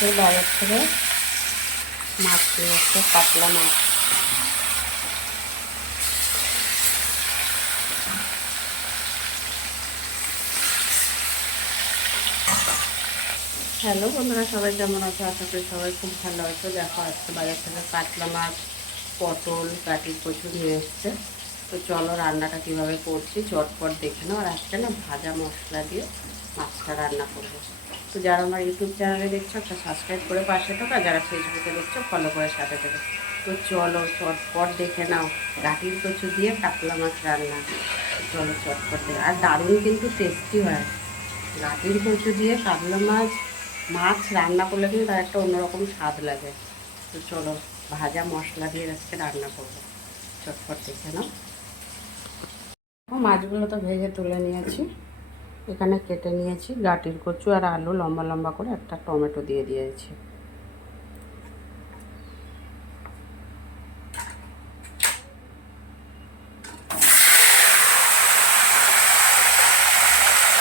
মাছের বাইরে থেকে মাছ নিয়ে এসছে, কাতলা মাছ। হ্যালো বন্ধুরা, সবাই কেমন আছো? আশা করি সবাই খুব ভালো আছো। দেখো আজকে বাজার থেকে কাতলা মাছ, পটল, কাটির কচু নিয়ে এসছে। তো চলো রান্নাটা কীভাবে করছি চটপট দেখে নাও। আর আজকে না ভাজা মশলা দিয়ে মাছটা রান্না করবো। তো যারা আমার ইউটিউব চ্যানেলে দেখছো একটা সাবস্ক্রাইব করে পাশে থাকো, আর যারা ফেসবুকে দেখছো ফলো করে সাথে থেকে। তো চলো চটপট দেখে নাও কাটির কচু দিয়ে কাতলা মাছ রান্না। চলো চটপট দেখে, আর দারুণ কিন্তু টেস্টি হয়। গাটির কচু দিয়ে কাতলা মাছ রান্না করলে কিন্তু তার একটা অন্যরকম স্বাদ লাগে। তো চলো ভাজা মশলা দিয়ে আজকে রান্না করবো, চটপট দেখে নাও। মাছগুলো তো ভেজে তুলে নিয়েছি, এখানে কেটে নিয়েছি গাটির কচু আর আলু, লম্বা লম্বা করে একটা টমেটো দিয়ে দিয়েছি।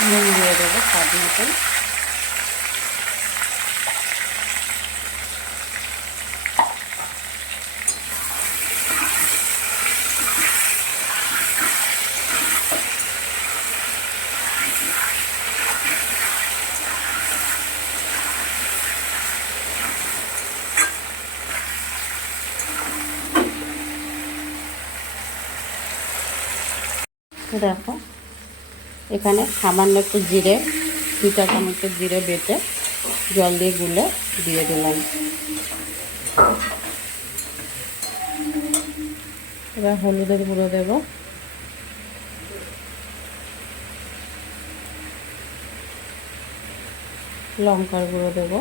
নুন দিয়ে দেবো স্বাদ মতন। দেখো এখানে সামান্য একটু জিরে, 2 চামচের জিরে বেটে জল দিয়ে গুলে দিয়ে দিলাম। এবার হলুদের গুঁড়ো দেব, লঙ্কার গুঁড়ো দেব,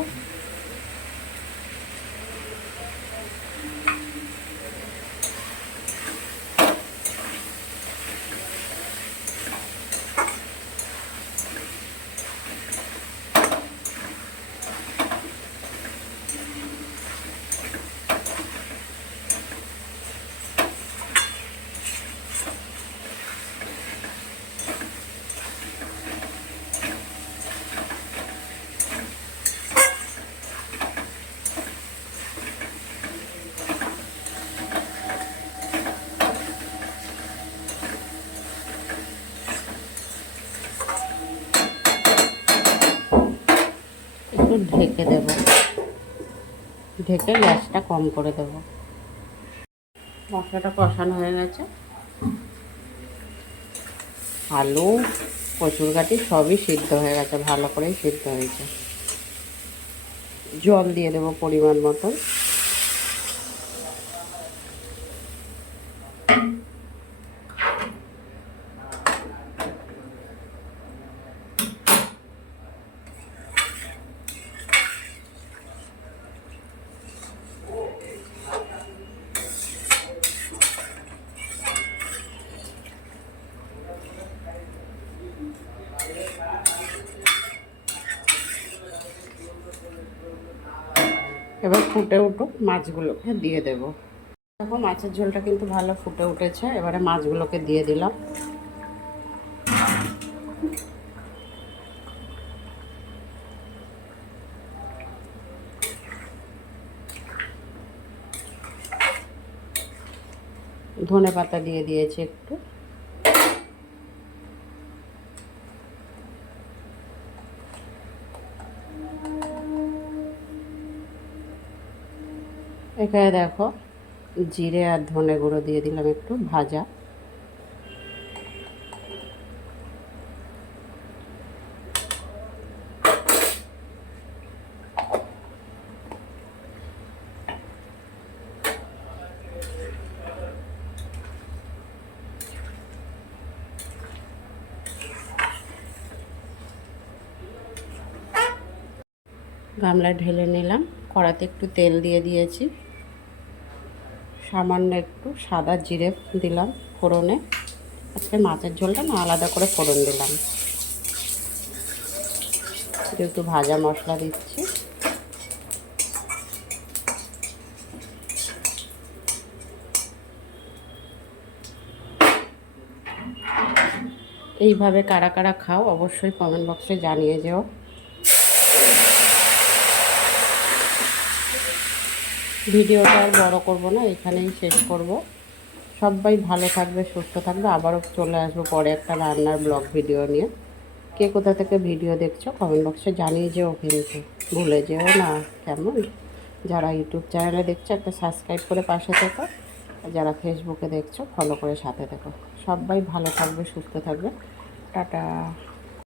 একটু ঢেকে দেব, ঢেকে গ্যাসটা কম করে দেব। মশলাটা কষানো হয়ে গেছে, আলু কচুর গাটি সবই সিদ্ধ হয়ে গেছে, ভালো করেই সিদ্ধ হয়েছে। জল দিয়ে দেবো পরিমাণ মতন। এবার ফুটে উঠুক, মাছগুলোকে দিয়ে দেব। দেখো মাছের ঝোলটা কিন্তু ভালো ফুটে উঠেছে, এবারে মাছগুলোকে দিয়ে দিলাম। ধনে পাতা দিয়ে দিয়েছি একটু। এখানে দেখো জিরে আর ধনে গুঁড়ো দিয়ে দিলাম একটু ভাজা। গামলায় ঢেলে নিলাম, কড়াতে একটু তেল দিয়ে দিয়েছি, সামান্য একটু সাদা জিরে দিলাম ফোড়নে। আজকে মাছের ঝোলটা না আলাদা করে ফোড়ন দিলাম, একটু ভাজা মশলা দিচ্ছি। এইভাবে কারা কারা খাও অবশ্যই কমেন্ট বক্সে জানিয়ে যেও। ভিডিওটা আর বড় করব না, এখানেই শেষ করব। সবাই ভালো থাকবে, সুস্থ থাকবে। আবারও চলে আসবো পরে একটা রান্নার ব্লগ ভিডিও নিয়ে। কে কোথা থেকে ভিডিও দেখছো কমেন্ট বক্সে জানিয়ে যেও, কিন্তু ভুলে যেও না কেমন। যারা ইউটিউব চ্যানেলে দেখছো একটা সাবস্ক্রাইব করে পাশে থেকো, আর যারা ফেসবুকে দেখছো ফলো করে সাথে থেকো। সবাই ভালো থাকবে, সুস্থ থাকবে। টাটা।